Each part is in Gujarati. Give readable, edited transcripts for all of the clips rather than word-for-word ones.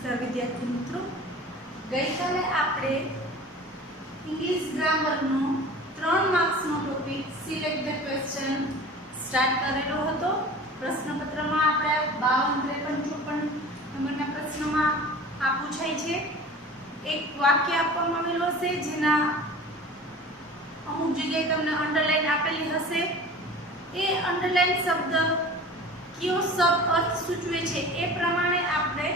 નમસ્કાર વિદ્યાર્થી મિત્રો, ગઈકાલે આપણે ઇંગ્લિશ ગ્રામરનો 3 માર્ક્સનો topic select the question start કરેલો હતો. પ્રશ્નપત્રમાં આપણે 52, 53, 54 નંબરના પ્રશ્નમાં આ પૂછાય છે. એક વાક્ય આપવામાં આવેલો છે જેના અમુક જગ્યાએ તમને અંડરલાઈન આપેલી હશે. એ અંડરલાઈન શબ્દ કયો શબ્દ અર્થ સૂચવે છે એ પ્રમાણે આપણે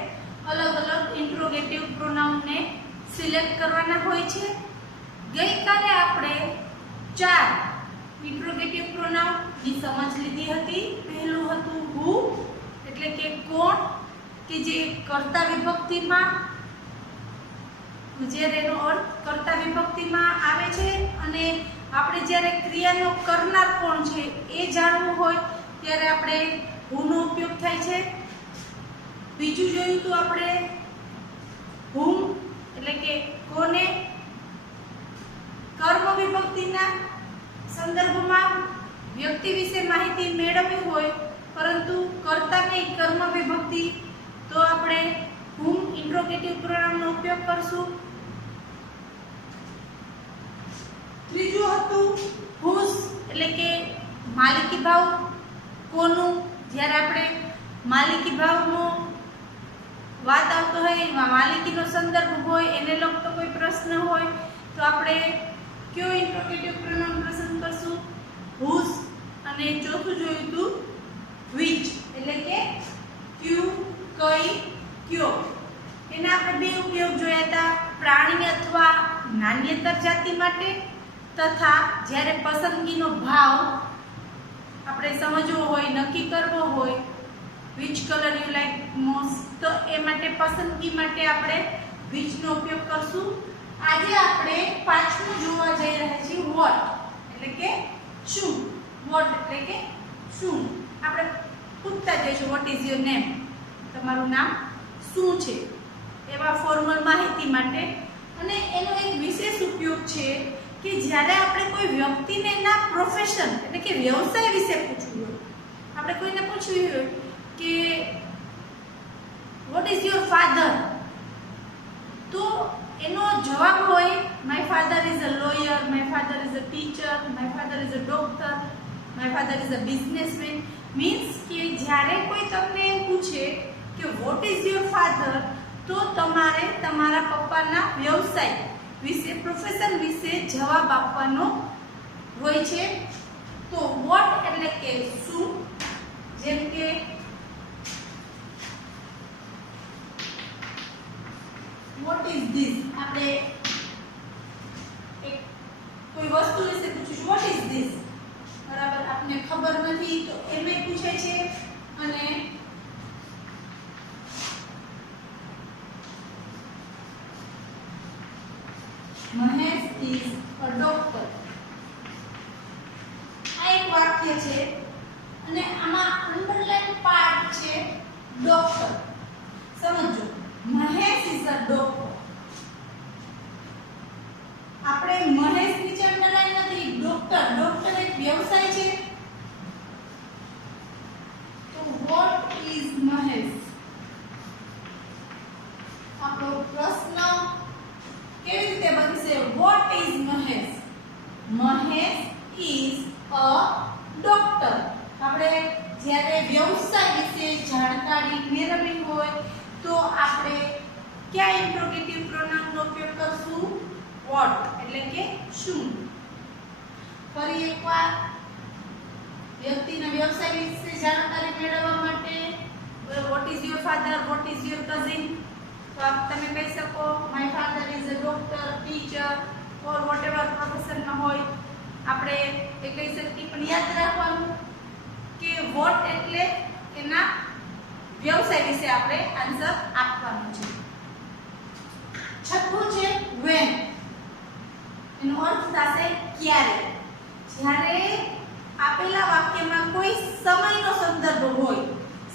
અલગ અલગ ઇન્ટ્રોગેટિવ પ્રોનાઉનને સિલેક્ટ કરવાના હોય છે. ગઈકાલે આપણે 4 ઇન્ટ્રોગેટિવ પ્રોનાઉનની સમજ લીધી હતી. પહેલું હતું હુ, એટલે કે કોણ, કે જે કર્તા વિભક્તિમાં, જ્યારે એનો અર્થ કર્તા વિભક્તિમાં આવે છે અને આપણે જ્યારે ક્રિયાનો કરનાર કોણ છે એ જાણવું હોય ત્યારે આપણે હુનો ઉપયોગ થાય છે. બીજું જોયું તો આપણે હુમ એટલે કે કોને કર્મ વિભક્તિના સંદર્ભમાં વ્યક્તિ વિશે માહિતી મેળવવી હોય પરંતુ કર્તા નહીં કર્મ વિભક્તિ, તો આપણે હુમ ઇન્ટ્રોગેટિવ પ્રોનાઉનનો ઉપયોગ કરશું. ત્રીજું હતું હુઝ એટલે કે માલિકી ભાવ, કોનું. જ્યારે આપણે માલિકી ભાવનો વાત આવતો હોય, માલિકીનો સંદર્ભ હોય, એને લગતો કોઈ પ્રશ્ન હોય તો આપણે કયો ઇન્ટ્રોગેટિવ પ્રોનાઉન પસંદ કરશું? હુઝ. અને ચોથું જોયું હતું which એટલે કે ક્યુ, કઈ, કયો. એના આપણે બે ઉપયોગ જોયા હતા, પ્રાણી અથવા નાન્યતર જાતિ માટે તથા જ્યારે પસંદગીનો ભાવ આપણે સમજવો હોય, નક્કી કરવો હોય, which color you like most, તો એ માટે પસંદગી માટે આપણે which નો ઉપયોગ કરશું. આજે આપણે પાંચમું જોવા જઈ રહ્યા છીએ what એટલે કે શું. what એટલે કે શું. આપણે પૂછતા જઈશું what is your name, તમારું નામ શું છે, એવા ફોર્મલ માહિતી માટે. અને એનો એક વિશેષ ઉપયોગ છે કે જ્યારે આપણે કોઈ વ્યક્તિને એના પ્રોફેશન એટલે કે વ્યવસાય વિશે પૂછવું હોય, આપણે કોઈને પૂછવું હોય કે વોટ ઇઝ યોર ફાધર, તો એનો જવાબ હોય my father is a lawyer, my father is a teacher, my father is a doctor, my father is a businessman. Means કે જ્યારે કોઈ તમને એમ પૂછે કે વોટ ઇઝ યોર ફાધર, તો તમારે તમારા પપ્પાના વ્યવસાય વિશે, પ્રોફેશન વિશે જવાબ આપવાનો હોય છે. તો વોટ એટલે કે શું, જેમ કે વોટ ઇઝ ધીસ, આપણે એક કોઈ વસ્તુ વિશે પૂછીશું વોટ ઇઝ ધીસ, બરાબર, આપને ખબર નથી તો એમ પૂછે છે. અને મહેશ ઇઝ અ ડોક્ટર, આ એક વાક્ય છે અને આમાં અંડરલાઈન પાર્ટ છે ડોક્ટર. સમજો, મહેશ ઇઝ અ ડોક્ટર. આપણે મહેશ નીચે અંડરલાઈન નથી, ડોક્ટર, ડોક્ટર એક વ્યવસાય છે. તો વોટ ઇઝ મહેશ, આપણો પ્રશ્ન કેવી રીતે બનશે? What is Mahesh, Mahesh is a doctor. આપણે જ્યારે વ્યવસાય વિશે જાણકારી મેળવવી હોય તો આપણે કયા ઇન્ટ્રોગેટિવ પ્રોનાઉનનો ઉપયોગ કરશું? વોટ એટલે કે શું. ફરી એકવાર, વ્યક્તિના વ્યવસાય વિશે જાણકારી મેળવવા માટે what is your father, what is your cousin, તો આપ તમે કહી શકો my father is a doctor, teacher or whatever પ્રોફેશનમાં હોય આપણે એ કહી શકીએ. પણ યાદ રાખવાનું કે વોટ એટલે એના વ્યવસાય વિશે આપણે આન્સર આપવાનો છે. છઠ્ઠું છે when, એનો અર્થ થશે ક્યારે. જ્યારે આપેલા વાક્યમાં કોઈ સમયનો સંદર્ભ હોય,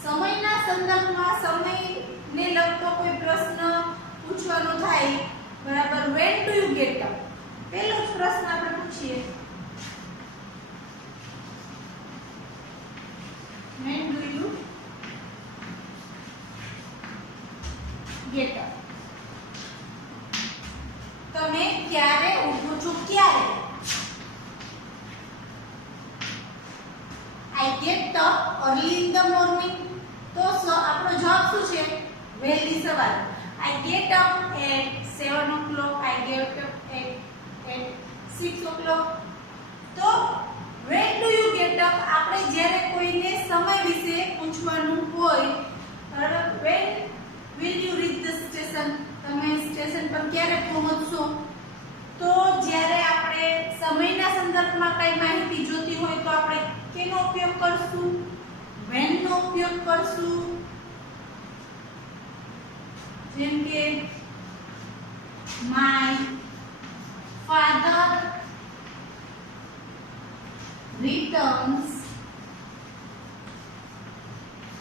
સમયના સંદર્ભમાં સમયને લગતો કોઈ પ્રશ્ન પૂછવાનો થાય, બરાબર, when do you get up, પહેલો જ પ્રશ્ન આપણે પૂછીએ when do you get up. તમે ક્યારે ઉઠો છો? ક્યારે? I get up early in the morning. તો આપણો જવાબ શું છે? વહેલી સવાર. I get up at 7 o'clock. I get up at 6 o'clock. તો when do you get up? આપણે જ્યારે કોઈને સમય વિશે પૂછવાનું હોય, when will you reach the station? તમે સ્ટેશન પર ક્યારે પહોંચશો? તો જ્યારે આપણે સમયના સંદર્ભમાં કઈ માહિતી જોતી હોય તો આપણે કેનો ઉપયોગ કરશું? when નો ઉપયોગ કરશું. જેમ કે my father returns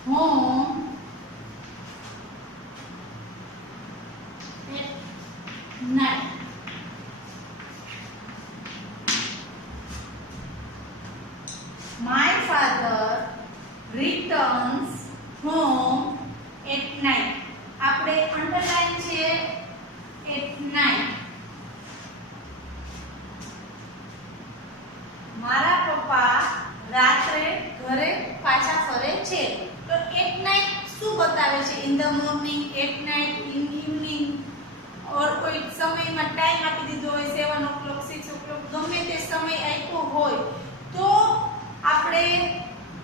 home at night. My father returns home at night. આપણે અંડરલાઈન છે at night. મારા પપ્પા રાત્રે ઘરે પાછા ફરે છે. તો at night શું બતાવે છે? in the morning, at night, in evening, ઓર કોઈ સમયમાં ટાઈમ આપી દીધો હોય 7 o'clock, 6 o'clock, ગમે તે સમય આપ્યો હોય તો આપણે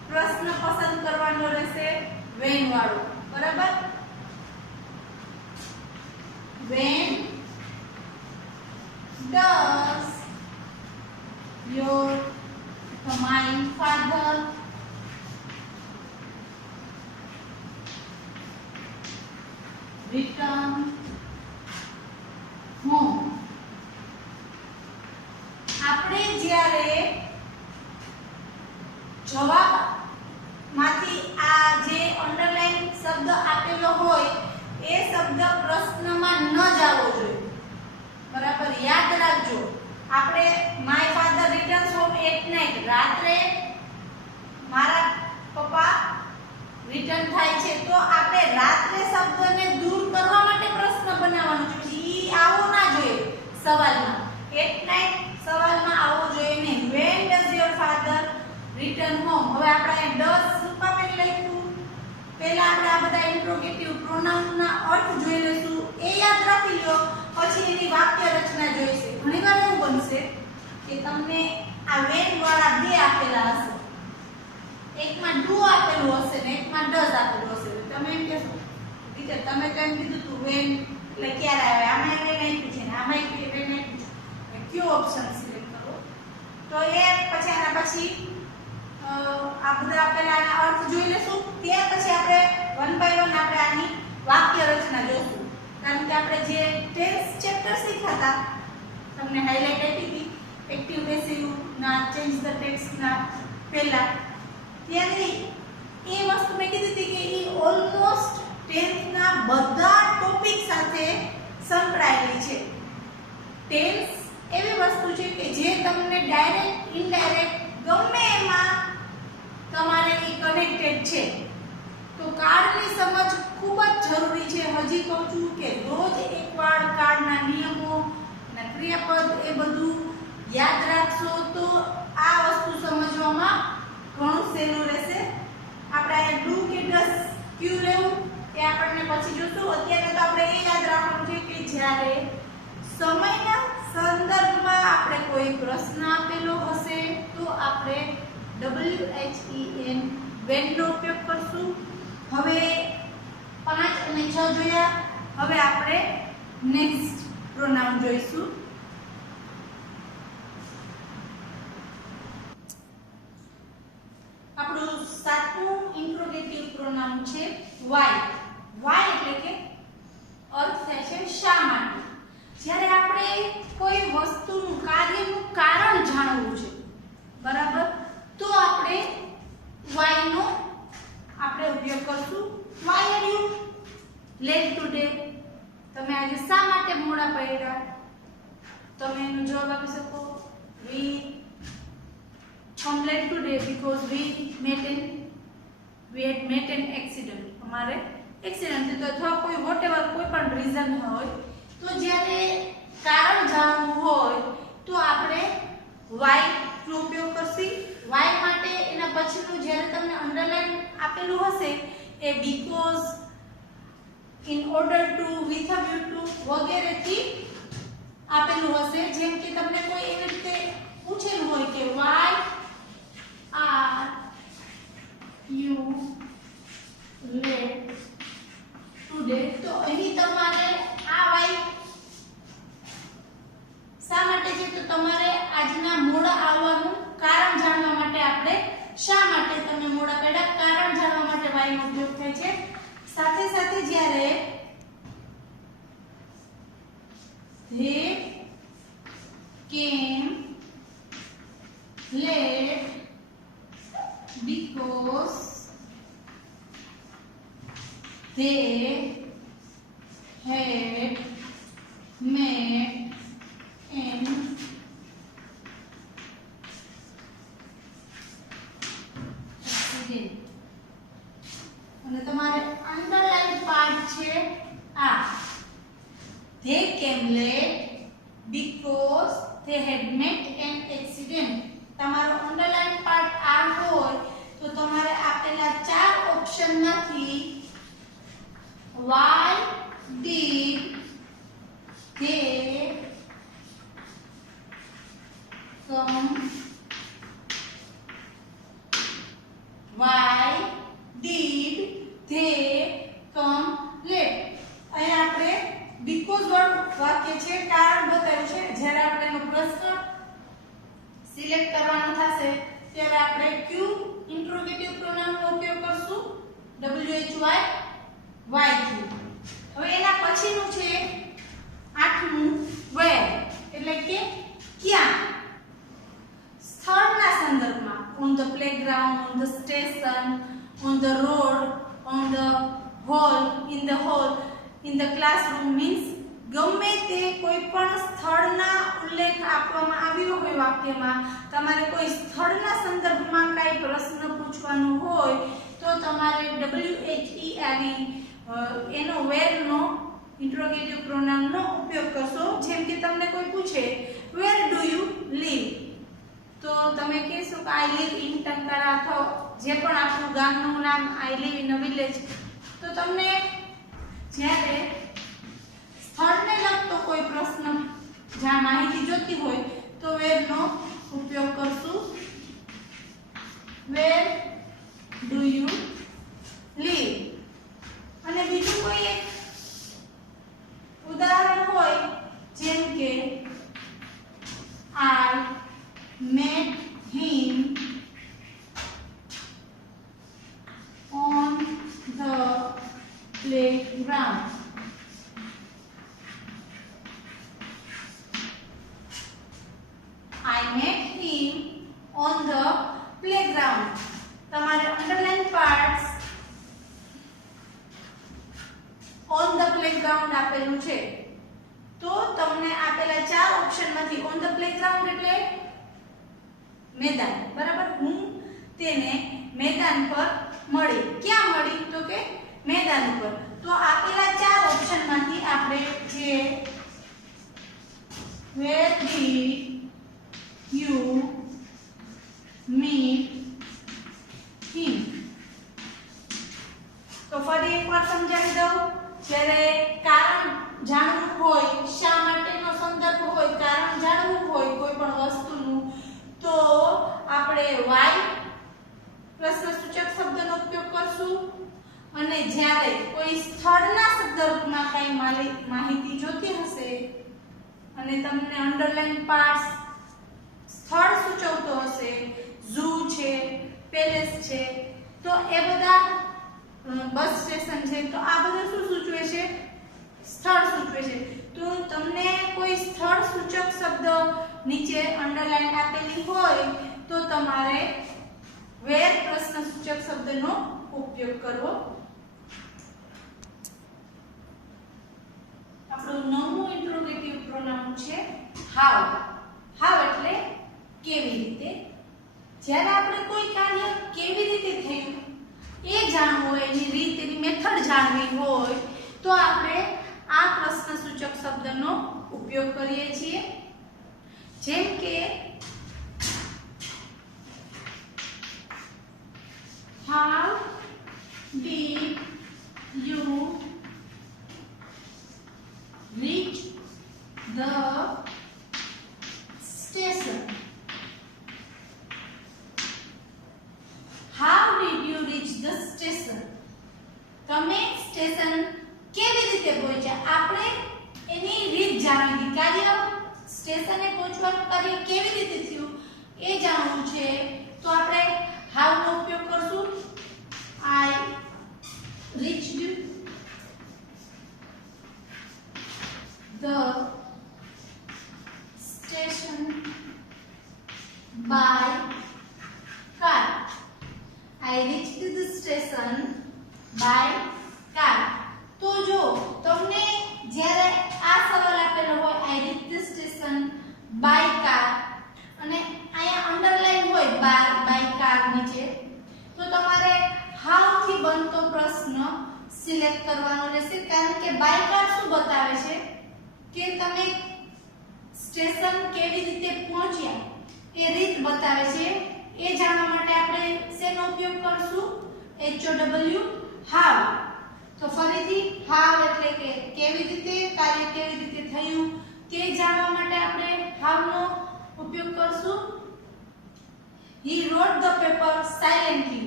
પ્રશ્ન પસંદ કરવાનો રહેશે when વાળો. બરાબર? when does my father return home? આપણે જ્યારે જવાબ માંથી આ જે અંડરલાઈન શબ્દ આપેલો હોય એ શબ્દ પ્રશ્નમાં ન જાવો જોઈએ. બરાબર? યાદ રાખજો. આપણે my father returns home at night, રાત્રે મારા પપ્પા રિટર્ન થાય છે, તો આપણે રાત્રે શબ્દને દૂર કરવા માટે પ્રશ્ન બનાવવાનો છે. ઈ આવો ના જોઈએ સવાલમાં. એટ નાઇટ સવાલમાં આવવો જોઈએ નહીં. when does your father return home? હવે આપણે does રૂપામાં લખ્યું. પહેલા આપણે આ બધા ઇન્ટ્રોગેટિવ પ્રોનાઉનના અર્થ જોઈ લઈશું. એ યાદ રાખી લો, પછી એની વાક્ય રચના જોઈશે. ઘણીવાર એવું બનશે કે તમને આ when વાળા બે આપેલા હશે, એકમાં do આપેલું હશે ને એકમાં does આપેલું હશે. તમે એમ કહેશો ટીચર તમે તો એમ કીધું તું when એટલે ક્યારે આવે, આમાં when આપ્યું છે ને આમાં when આપ્યું છે, કયો ઓપ્શન સિલેક્ટ કરો? તો એ પછી આના પછી આ બધા આપેલા આના અર્થ જોઈ લેશું. ત્યાર પછી આપણે વન બાય વન આપણે આની વાક્ય રચના જોઈશું. કારણ કે આપણે જે ટેન્સ ચેપ્ટર શીખ્યા હતા, તમને હાઇલાઇટ આપી હતી એક્ટિવ પેસિવ ના ચેન્જ ધ ટેક્સ્ટ ના પહેલા, ત્યારે એ વસ્તુ મેં કીધી હતી કે એ ઓલમોસ્ટ ટેન્સ ના બધા ટોપિક સાથે સંકળાયેલી છે. ટેન્સ એવી વસ્તુ છે કે જે તમને ડાયરેક્ટ ઇનડાયરેક્ટ ગમે એમાં તમારે એ કનેક્ટેડ છે. તો કાળની સમજ ખૂબ જ જરૂરી છે. હજી કહું છું કે રોજ એકવાર કાળના નિયમો અને ક્રિયાપદ એ બધું યાદ રાખશો તો આ વસ્તુ સમજવામાં ઘણું સહેલું રહેશે. આપણે આ ડુ કે ડસ ક્યુ લેવું એ આપણને પછી જોશું. અત્યારે તો આપણે એ યાદ રાખવાનું છે કે જ્યારે સમયના સંદર્ભમાં આપણે કોઈ પ્રશ્ન આપેલો હશે તો આપણે WHEN when નો ઉપયોગ કરશું. હવે 5 અને 6 જોયા. હવે આપણે નેક્સ્ટ પ્રોનાઉન જોઈશું. આપણું સાતમું ઇન્ટ્રોગેટિવ પ્રોનાઉન છે why. why એટલે કે અર્થ થાય છે શા માટે. જ્યારે આપણે કોઈ વસ્તુનું કાર્યનું કારણ જાણવું છે, બરાબર, તો આપણે why નો આપણે ઉપયોગ કરશું. why are you late today? તમે આજે શા માટે મોડા પડ્યા? તમે એનો જવાબ આપી શકો we come late today because we had met an accident. અમારે એક્સિડન્ટ તો અથવા કોઈ વોટેવર કોઈ પણ રીઝન હોય તો જ્યારે કારણ જાણવું હોય તો આપણે વાય નો ઉપયોગ કરશી. વાય માટે એના પછીનું જ્યારે તમને અંડરલાઈન આપેલું હશે એ because, in order to, with a view to વગેરેથી આપેલું હશે. જેમ કે તમને કોઈ એવી રીતે પૂછેલું હોય કે why are you late today, તો અહીં તમારે આ વાય શા માટે છે તો તમારે આજના મોડા આવવાનું કારણ જાણવા માટે આપણે શા માટે તમે મોડા પડ્યા કારણ જાણવા માટે વાય નો ઉપયોગ થાય છે. સાથે સાથે જ્યારે they came late because they had met an accident. અને તમારે અંડરલાઈન પાર્ટ છે આ they came late because they had met an accident. તમારો અંડરલાઈન પાર્ટ આ હોય તો તમારે આપેલા ચાર ઓપ્શનમાંથી why did they come, why did they come late. અહીં આપણે because વાળું વાક્ય છે, કારણ બતાવ્યું છે. જ્યારે આપણે એનો પ્રશ્ન સિલેક્ટ કરવાનો થશે ત્યારે આપણે ક્યુ ઇન્ટ્રોગેટિવ પ્રોનાઉન નો ઉપયોગ કરશું why why થી. હવે એના પછીનું છે આઠમું where, એટલે કે ક્યાં, સ્થળના સંદર્ભમાં. on the playground, on the station, on the road, on the hall, in the classroom means ગમે તે કોઈ પણ સ્થળના ઉલ્લેખ આપવામાં આવ્યો હોય વાક્યમાં, તમારે કોઈ સ્થળના સંદર્ભમાં કાંઈ પ્રશ્ન પૂછવાનો હોય તો તમારે WHE આવી એનો where નો ઇન્ટ્રોગેટિવ પ્રોનાઉન નો ઉપયોગ કરશો. જેમ કે તમને કોઈ પૂછે where do you live, તો તમે કહેશો કે I live in ટંકારા, અથવા જે પણ આપણું ગામનું નામ I live in a village. તો તમને જ્યારે સ્થળને લગતો કોઈ પ્રશ્ન જ્યાં માહિતી જોતી હોય તો where નો ઉપયોગ કરશું. where do you live. અને બીજું કોઈ એક ઉદાહરણ હોય જેમ કે I met him on the playground. I met him on the playground. તમારે underline parts on the playground આપેલું છે તો તમને આપેલા ચાર ઓપ્શનમાંથી on the playground એટલે મેદાન, બરાબર. હું તેને મેદાન પર મળી. ક્યાં મળી તો કે મેદાન પર. તો આપેલા ચાર ઓપ્શનમાંથી આપણે જે where did you meet him, તો ફરી એકવાર સમજાવી દઉં. જ્યારે કારણ જાણવું હોય, શા માટેનો સંદર્ભ હોય, કારણ જાણવું હોય કોઈ પણ વસ્તુનું, તો આપણે why પ્રશ્નસૂચક શબ્દનો ઉપયોગ કરશું. અને જ્યારે કોઈ સ્થળના સંદર્ભમાં કઈ માહિતી જોતી હશે અને તમને અંડરલાઈન પાર્ટ્સ સ્થળ સૂચવતો હશે, ઝૂ છે, પેલેસ છે, તો એ બધા બસ સ્ટેશન છે, તો આ બધું શું સૂચવે છે? સ્થળ સૂચવે છે. તો તમને કોઈ સ્થળ સૂચક શબ્દ નીચે અંડરલાઈન આપેલી હોય તો તમારે where પ્રશ્નસૂચક શબ્દનો ઉપયોગ કરવો. આપણું નવમું ઇન્ટ્રોગેટિવ પ્રોનાઉન છે how. how એટલે કેવી રીતે. જ્યારે આપણે કોઈ કાર્ય કેવી રીતે થયું એ જાણવું હોય, એની રીત, એની મેથડ જાણવી હોય તો આપણે આ પ્રશ્નસૂચક શબ્દનો ઉપયોગ કરીએ છીએ. જેમ કે How did you reach the station? How did you reach the station? તમે સ્ટેશન કેવી રીતે પહોંચ્યા? આપણે એની રીત જાણવી, કાર્ય સ્ટેશને પહોંચવાનું કાર્ય કેવી રીતે થયું એ જાણવું છે. તો આપણે how નો ઉપયોગ કરશું. I reached the station by car. I reached the station by car. તો જો તમને જ્યારે આ સવાલ આપેલો હોય I reached the station by car અને અહીંયા અંડરલાઈન હોય by car નીચે, તો તમારે how થી બનતો પ્રશ્ન સિલેક્ટ કરવાનો રહેશે. કારણ કે by car શું બતાવે છે કે તમે સ્ટેશન કેવી રીતે પહોંચ્યા એ રીત બતાવે છે. એ જાણવા માટે આપણે શેનો ઉપયોગ કરશું? HOW, how. તો ફરીથી how એટલે કે કેવી રીતે, કાર્ય કેવી રીતે થયું તે જાણવા માટે આપણે how નો ઉપયોગ કરશું. He wrote the paper silently.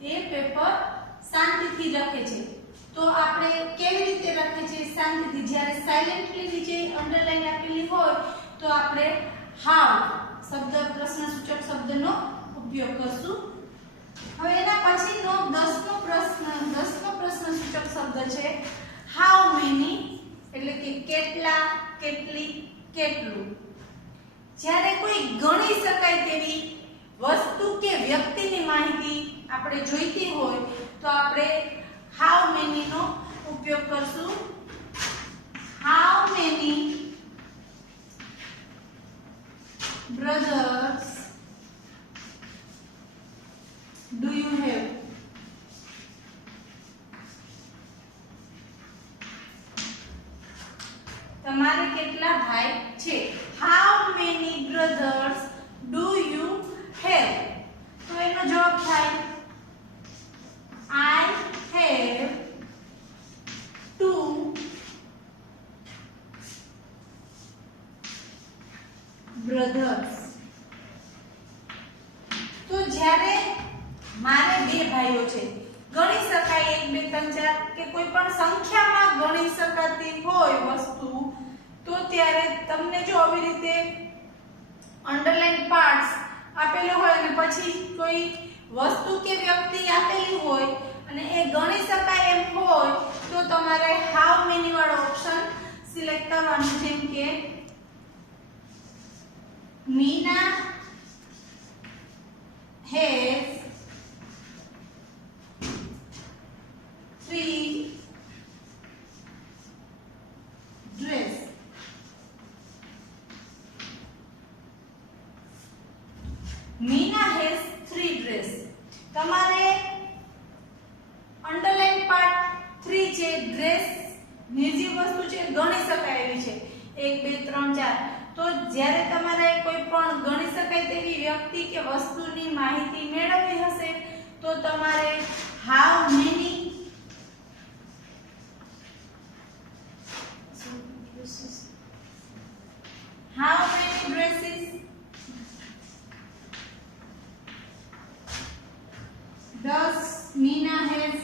A paper શાંતિથી લખે છે. તો આપણે કેવી રીતે લખે છે? શાંતિથી. જ્યારે સાયલેન્ટલી નીચે અંડરલાઈન આપેલી હોય તો આપણે how શબ્દ પ્રશ્નસૂચક શબ્દનો ઉપયોગ કરશું. હવે એના પછીનો 10મો પ્રશ્નસૂચક શબ્દ છે how many, એટલે કે કેટલા, કેટલી, કેટલું. જ્યારે કોઈ ગણી શકાય તેવી વસ્તુ કે વ્યક્તિની માહિતી આપણે જોઈતી હોય તો આપણે how many નો ઉપયોગ કરશું. How many brothers do you have? તમારે કેટલા ભાઈ છે? How many brothers do you have? તો એનો જવાબ થાય I have 2 brothers. તો જ્યારે મારે બે ભાઈઓ છે, ગણી શકાય 1 2 3 4 કે કોઈ પણ સંખ્યામાં ગણી શકાતી હોય વસ્તુ, તો ત્યારે તમને જો આવી રીતે અંડરલાઈન પાર્ટ્સ આપેલો હોય અને પછી કોઈ વસ્તુ કે વ્યક્તિ આપેલી હોય અને એ ગણી શકાય એમ હોય તો તમારે how many વાળો ઓપ્શન સિલેક્ટ કરવાનો. જેમ કે Meena has 3 dress. Meena has 3 dress. તમારે અંડરલાઈન પાર્ટ 3 છે, ડ્રેસ નિર્જીવ વસ્તુ છે, ગણી શકાય એવી છે 1 2 3 4. તો જ્યારે તમારે કોઈ પણ ગણી શકાય તેવી વ્યક્તિ કે વસ્તુની માહિતી મેળવવી હશે તો તમારે how many dresses does Meena has?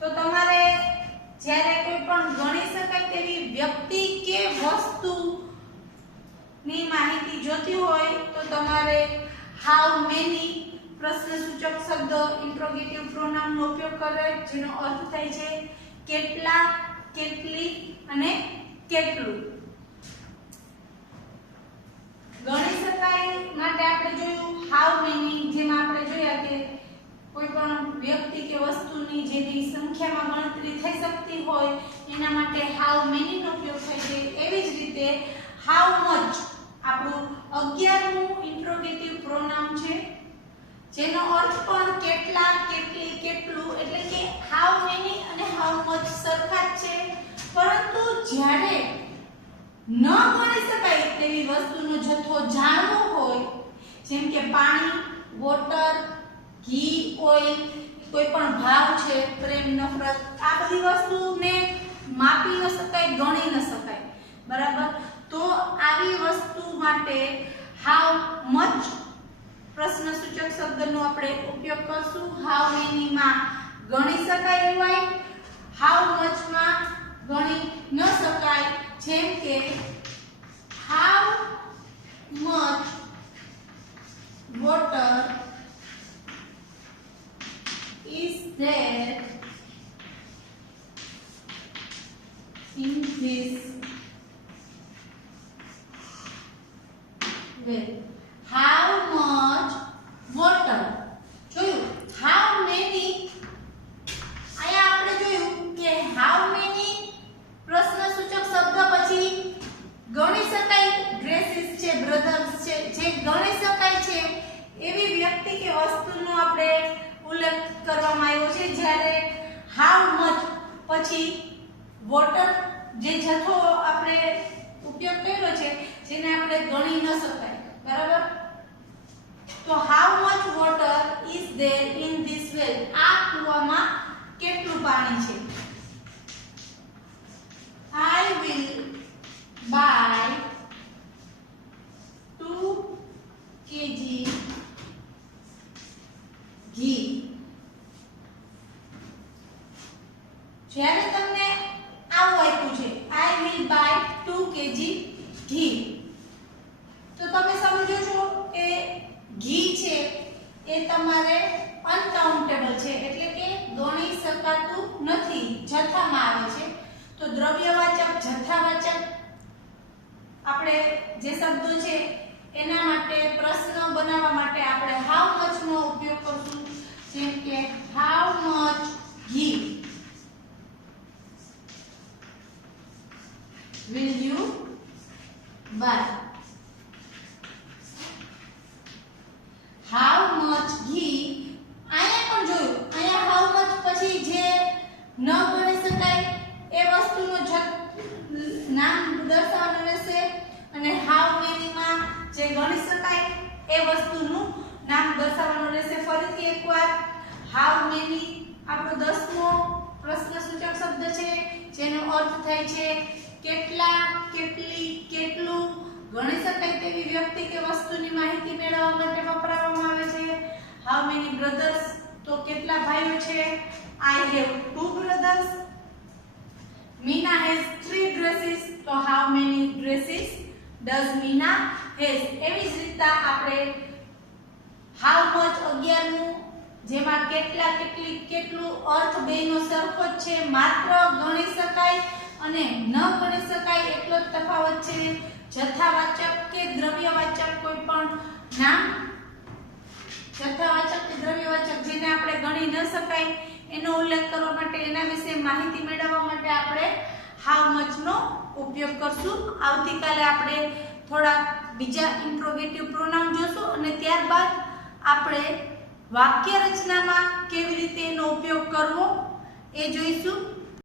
તો તમારે જ્યારે કોઈ પણ ગણી શકાય તેવી વ્યક્તિ કે વસ્તુની માહિતી જોતી હોય તો તમારે how many પ્રશ્નસૂચક શબ્દ ઇન્ટ્રોગેટિવ પ્રોનાઉન નો ઉપયોગ કરે, જેનો અર્થ થાય છે કેટલા, કેટલી અને કેટલું. ગણી શકાય માટે આપણે જોયું how many, જેમાં આપણે જોયા કે કોઈ પણ વ્યક્તિ કે વસ્તુની જેની સંખ્યામાં ગણતરી થઈ શકતી હોય એના માટે how many નો ઉપયોગ થાય છે. એવી જ રીતે હાઉ મચ આપણું 11મું ઇન્ટ્રોગેટિવ પ્રોનાઉન છે, જેનો અર્થ પણ કેટલા, કેટલી, કેટલું એટલે કે હાઉ મેની અને હાઉ મચ સરખા જ છે, પરંતુ જ્યારે ન ગણી શકાય તેવી વસ્તુનો જથ્થો જાણવો હોય, જેમ કે પાણી, વોટર, ઘી, ઓઇલ, કોઈ પણ ભાવ છે, પ્રેમ, નફરત, આ બધી વસ્તુને માપી ન શકાય, ગણી ન શકાય, બરાબર. તો આવી વસ્તુ માટે હાઉ મચ પ્રશ્નસૂચક શબ્દનો આપણે ઉપયોગ કરશું. હાઉ મેની માં ગણી શકાય એવું હોય, હાઉ મચ માં ગણી ન શકાય, જેમ કે how much water is there in this well? How much water? જોયું how many, અહીંયા આપણે જોયું કે how many પ્રશ્નસૂચક શબ્દ પછી ગણી શકાય ડ્રેસીસ છે, બ્રધર્સ છે, જે ગણી શકાય છે એવી વ્યક્તિ કે વસ્તુનો આપણે ઉલ્લેખ કરવામાં આવ્યો છે, જ્યારે હાઉ મચ પછી વોટર જે જથ્થો આપણે ઉપયોગ કર્યો છે જેને આપણે ગણી ન શકાય, બરાબર. તો how much water is there in this well? આ કૂવામાં કેટલું પાણી છે? I will buy 2 kg ઘી. જ્યારે તમને આવું આપ્યું છે I will buy 2 kg ઘી, તો તમે સમજો છો કે ઘી છે એ તમારે અનકાઉન્ટેબલ છે, એટલે કે ગણી શકાતું નથી, જથ્થામાં આવે છે. તો દ્રવ્યવાચક, જથ્થાવાચક આપણે જે શબ્દો છે એના માટે પ્રશ્ન બનાવવા માટે આપણે હાઉ મચ નો ઉપયોગ કરશું, જેમ કે હાઉ મચ ઘી will you buy? How much ઘી, અહીંયા પણ જોયું, અહીંયા હાઉ મચ પછી જે ન ગણી શકાય એ વસ્તુનું નામ દર્શાવવાનું રહેશે, અને હાઉ મેની માં જે ગણી શકાય એ વસ્તુનું નામ દર્શાવવાનું રહેશે. ફરીથી એકવાર હાઉ મેની આપણો 10મો પ્રશ્નસૂચક શબ્દ છે, જેનો અર્થ થાય છે કેટલા, કેટલી, કેટલું, ગણી શકાય તેવી વ્યક્તિ કે વસ્તુની માહિતી મેળવવા માટે વપરાવવામાં આવે છે. હાઉ મેની બ્રધર્સ, તો કેટલા ભાઈઓ છે? I have 2 brothers. Meena has 3 dresses, તો how many dresses does Meena has? એવી જ રીતે આપણે how much 11મું, જેમાં કેટલા, કેટલી, કેટલું અર્થ બેનો સરખો જ છે, માત્ર ગણી શકાય અને ન ગણી શકાય એટલો જ તફાવત છે. જથ્થાવાચક કે દ્રવ્યવાચક કોઈ પણ નામ, જથ્થાવાચક કે દ્રવ્યવાચક જેને આપણે ગણી ન શકાય એનો ઉલ્લેખ કરવા માટે, એના વિશે માહિતી મેળવવા માટે આપણે હાઉ મચ નો ઉપયોગ કરશું. આવતીકાલે આપણે થોડા બીજા ઇન્ટ્રોગેટિવ પ્રોનાઉન જોશું અને ત્યારબાદ આપણે વાક્ય રચનામાં કેવી રીતે એનો ઉપયોગ કરવો એ જોઈશું.